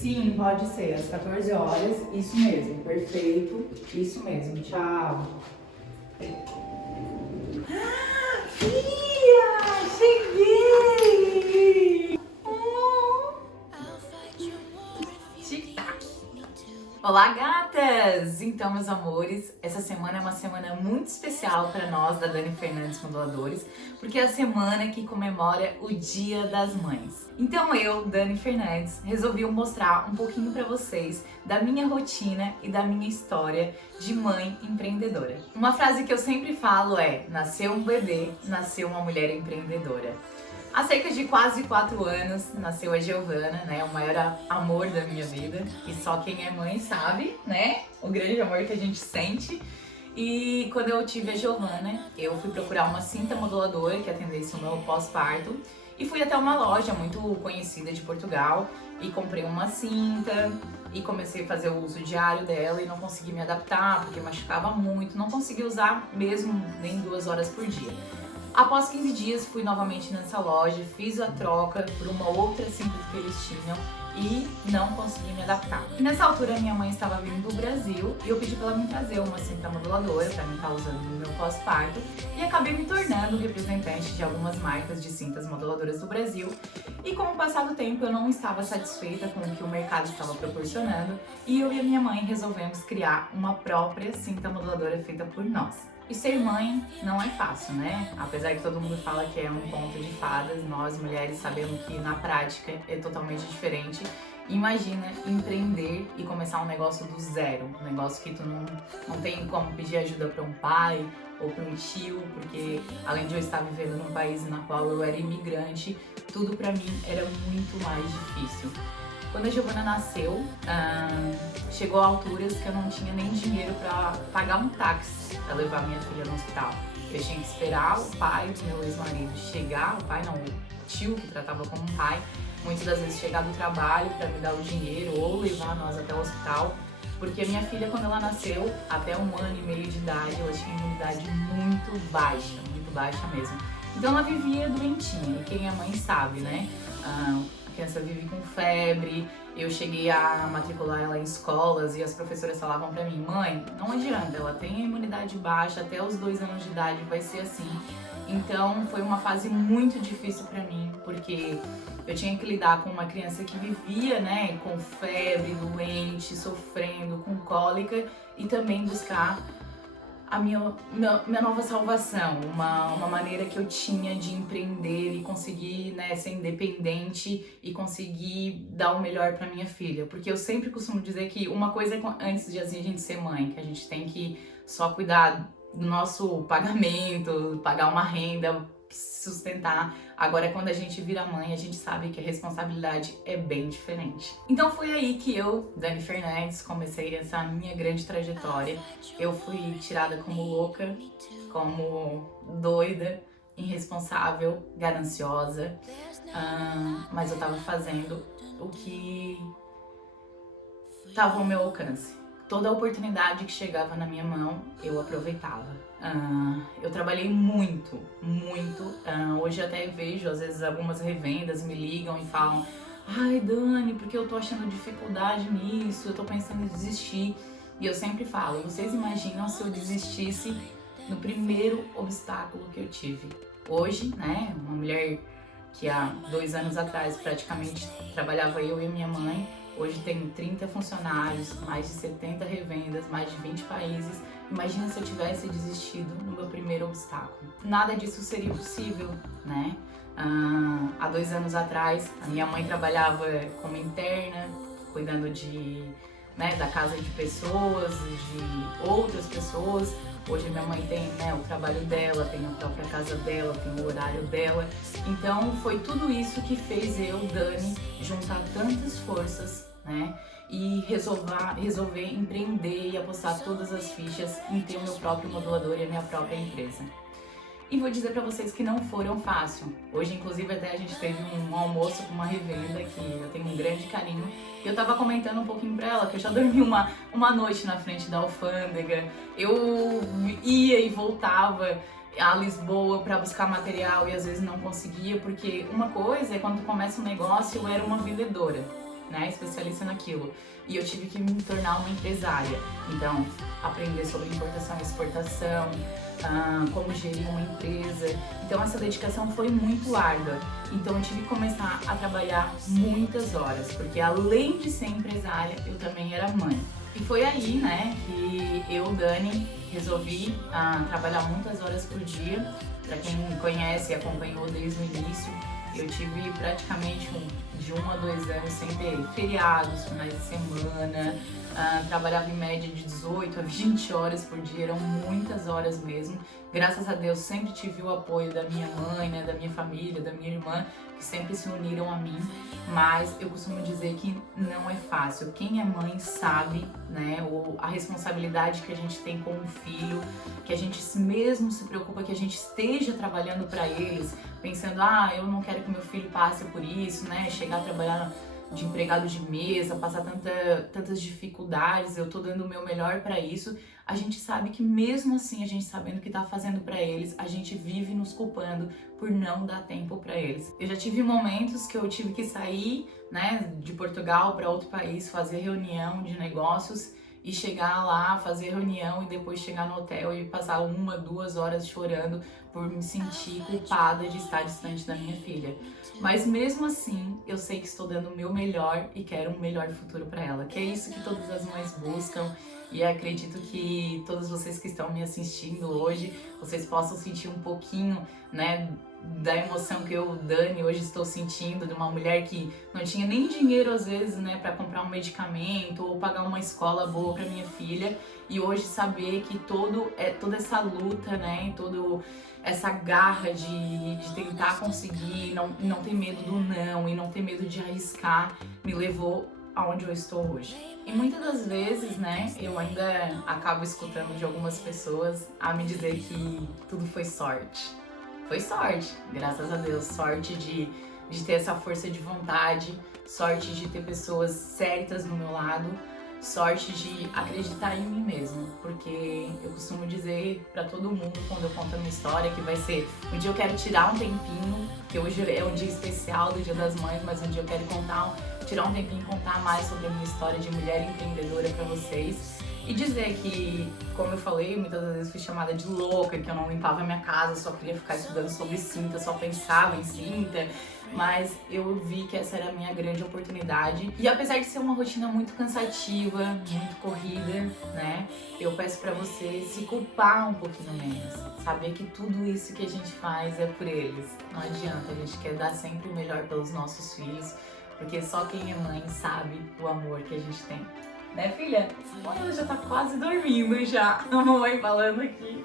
Sim, pode ser, às 14 horas, isso mesmo, perfeito, isso mesmo, tchau. Fia, cheguei! Tic-tac. Olá, gatas! Então, meus amores, essa semana é uma semana muito especial para nós da Dani Fernandes Moduladores, porque é a semana que comemora o Dia das Mães. Então eu, Dani Fernandes, resolvi mostrar um pouquinho para vocês da minha rotina e da minha história de mãe empreendedora. Uma frase que eu sempre falo é: nasceu um bebê, nasceu uma mulher empreendedora. Há cerca de quase 4 anos nasceu a Giovana, né, o maior amor da minha vida, e só quem é mãe sabe, né, o grande amor que a gente sente. E quando eu tive a Giovana, eu fui procurar uma cinta moduladora que atendesse o meu pós-parto e fui até uma loja muito conhecida de Portugal e comprei uma cinta e comecei a fazer o uso diário dela e não consegui me adaptar porque machucava muito, não consegui usar mesmo nem 2 horas por dia. Após 15 dias fui novamente nessa loja, fiz a troca por uma outra cinta que eles tinham e não consegui me adaptar. E nessa altura minha mãe estava vindo do Brasil e eu pedi para ela me trazer uma cinta moduladora para mim estar usando no meu pós-parto e acabei me tornando representante de algumas marcas de cintas moduladoras do Brasil. E com o passar do tempo eu não estava satisfeita com o que o mercado estava proporcionando e eu e a minha mãe resolvemos criar uma própria cinta moduladora feita por nós. E ser mãe não é fácil, né? Apesar que todo mundo fala que é um conto de fadas, nós mulheres sabemos que na prática é totalmente diferente. Imagina empreender e começar um negócio do zero, um negócio que tu não tem como pedir ajuda para um pai ou para um tio, porque além de eu estar vivendo num país na qual eu era imigrante, tudo para mim era muito mais difícil. Quando a Giovana nasceu, chegou a alturas que eu não tinha nem dinheiro para pagar um táxi para levar minha filha no hospital. Eu tinha que esperar o pai do meu ex-marido chegar, o pai não, o tio que tratava como um pai, muitas das vezes chegar do trabalho para me dar o dinheiro ou levar nós até o hospital, porque a minha filha, quando ela nasceu, até 1 ano e meio de idade, ela tinha uma imunidade muito baixa mesmo. Então ela vivia doentinha, e quem é mãe sabe, né? A criança vive com febre. Eu cheguei a matricular ela em escolas e as professoras falavam pra mim: mãe, não adianta, ela tem a imunidade baixa, até os 2 anos de idade vai ser assim. Então foi uma fase muito difícil pra mim, porque eu tinha que lidar com uma criança que vivia, né, com febre, doente, sofrendo, com cólica, e também buscar a minha nova salvação, uma maneira que eu tinha de empreender e conseguir, né, ser independente e conseguir dar o melhor para minha filha. Porque eu sempre costumo dizer que uma coisa é antes de a gente ser mãe, que a gente tem que só cuidar do nosso pagamento, pagar uma renda, sustentar. Agora, quando a gente vira mãe, a gente sabe que a responsabilidade é bem diferente. Então foi aí que eu, Dani Fernandes, comecei essa minha grande trajetória. Eu fui tirada como louca, como doida, irresponsável, gananciosa, mas eu tava fazendo o que estava ao meu alcance. Toda a oportunidade que chegava na minha mão, eu aproveitava. Eu trabalhei muito. Hoje até vejo, às vezes, algumas revendas me ligam e falam: ai, Dani, porque eu tô achando dificuldade nisso, eu tô pensando em desistir. E eu sempre falo: vocês imaginam se eu desistisse no primeiro obstáculo que eu tive? Hoje, né, uma mulher que há 2 anos atrás praticamente trabalhava eu e minha mãe, hoje tenho 30 funcionários, mais de 70 revendas, mais de 20 países. Imagina se eu tivesse desistido no meu primeiro obstáculo. Nada disso seria possível, né? Há 2 anos atrás, a minha mãe trabalhava como interna, cuidando né, da casa de pessoas, de outras pessoas. Hoje minha mãe tem, né, o trabalho dela, tem a própria casa dela, tem o horário dela. Então foi tudo isso que fez eu, Dani, juntar tantas forças, né, e resolver empreender e apostar todas as fichas em ter o meu próprio modulador e a minha própria empresa. E vou dizer pra vocês que não foram fácil. Hoje, inclusive, até a gente teve um almoço com uma revenda que eu tenho um grande carinho. E eu tava comentando um pouquinho pra ela que eu já dormi uma noite na frente da alfândega. Eu ia e voltava a Lisboa pra buscar material e às vezes não conseguia, porque uma coisa é quando tu começa um negócio, eu era uma vendedora. né, especialista naquilo. E eu tive que me tornar uma empresária. Então, aprender sobre importação e exportação, como gerir uma empresa. Então, essa dedicação foi muito árdua. Então, eu tive que começar a trabalhar muitas horas, porque além de ser empresária, eu também era mãe. E foi aí, né, que eu, Dani, resolvi trabalhar muitas horas por dia. Para quem me conhece e acompanhou desde o início, eu tive praticamente de 1 a 2 anos sem ter feriados, finais de semana, trabalhava em média de 18 a 20 horas por dia, eram muitas horas mesmo. Graças a Deus sempre tive o apoio da minha mãe, né, da minha família, da minha irmã, que sempre se uniram a mim, mas eu costumo dizer que não é fácil. Quem é mãe sabe, né, a responsabilidade que a gente tem com o filho, que a gente mesmo se preocupa que a gente esteja trabalhando para eles, pensando, eu não quero que meu filho passe por isso, né, chegar a trabalhar de empregado de mesa, passar tantas dificuldades, eu tô dando o meu melhor para isso. A gente sabe que mesmo assim, a gente sabendo o que tá fazendo para eles, a gente vive nos culpando por não dar tempo para eles. Eu já tive momentos que eu tive que sair, né, de Portugal para outro país, fazer reunião de negócios e chegar lá, fazer reunião e depois chegar no hotel e passar 1, 2 horas chorando por me sentir culpada de estar distante da minha filha. Mas mesmo assim, eu sei que estou dando o meu melhor e quero um melhor futuro para ela, que é isso que todas as mães buscam. E acredito que todos vocês que estão me assistindo hoje, vocês possam sentir um pouquinho, né, da emoção que eu, Dani, hoje estou sentindo, de uma mulher que não tinha nem dinheiro às vezes, né, para comprar um medicamento ou pagar uma escola boa para minha filha, e hoje saber que toda essa luta, né, toda essa garra de tentar conseguir, não ter medo do não e não ter medo de arriscar, me levou aonde eu estou hoje. E muitas das vezes, né, eu ainda acabo escutando de algumas pessoas a me dizer que tudo foi sorte. Foi sorte, graças a Deus, sorte de ter essa força de vontade, sorte de ter pessoas certas do meu lado, sorte de acreditar em mim mesma, porque eu costumo dizer pra todo mundo quando eu conto a minha história que vai ser um dia eu quero tirar um tempinho, que hoje é um dia especial do Dia das Mães, mas um dia eu quero tirar um tempinho e contar mais sobre a minha história de mulher empreendedora pra vocês. E dizer que, como eu falei, muitas vezes fui chamada de louca, que eu não limpava a minha casa, só queria ficar estudando sobre cinta, só pensava em cinta, mas eu vi que essa era a minha grande oportunidade. E apesar de ser uma rotina muito cansativa, muito corrida, né, eu peço pra você se culpar um pouquinho menos, saber que tudo isso que a gente faz é por eles. Não adianta, a gente quer dar sempre o melhor pelos nossos filhos, porque só quem é mãe sabe o amor que a gente tem. Né, filha? Olha, ela já tá quase dormindo já. A mamãe falando aqui.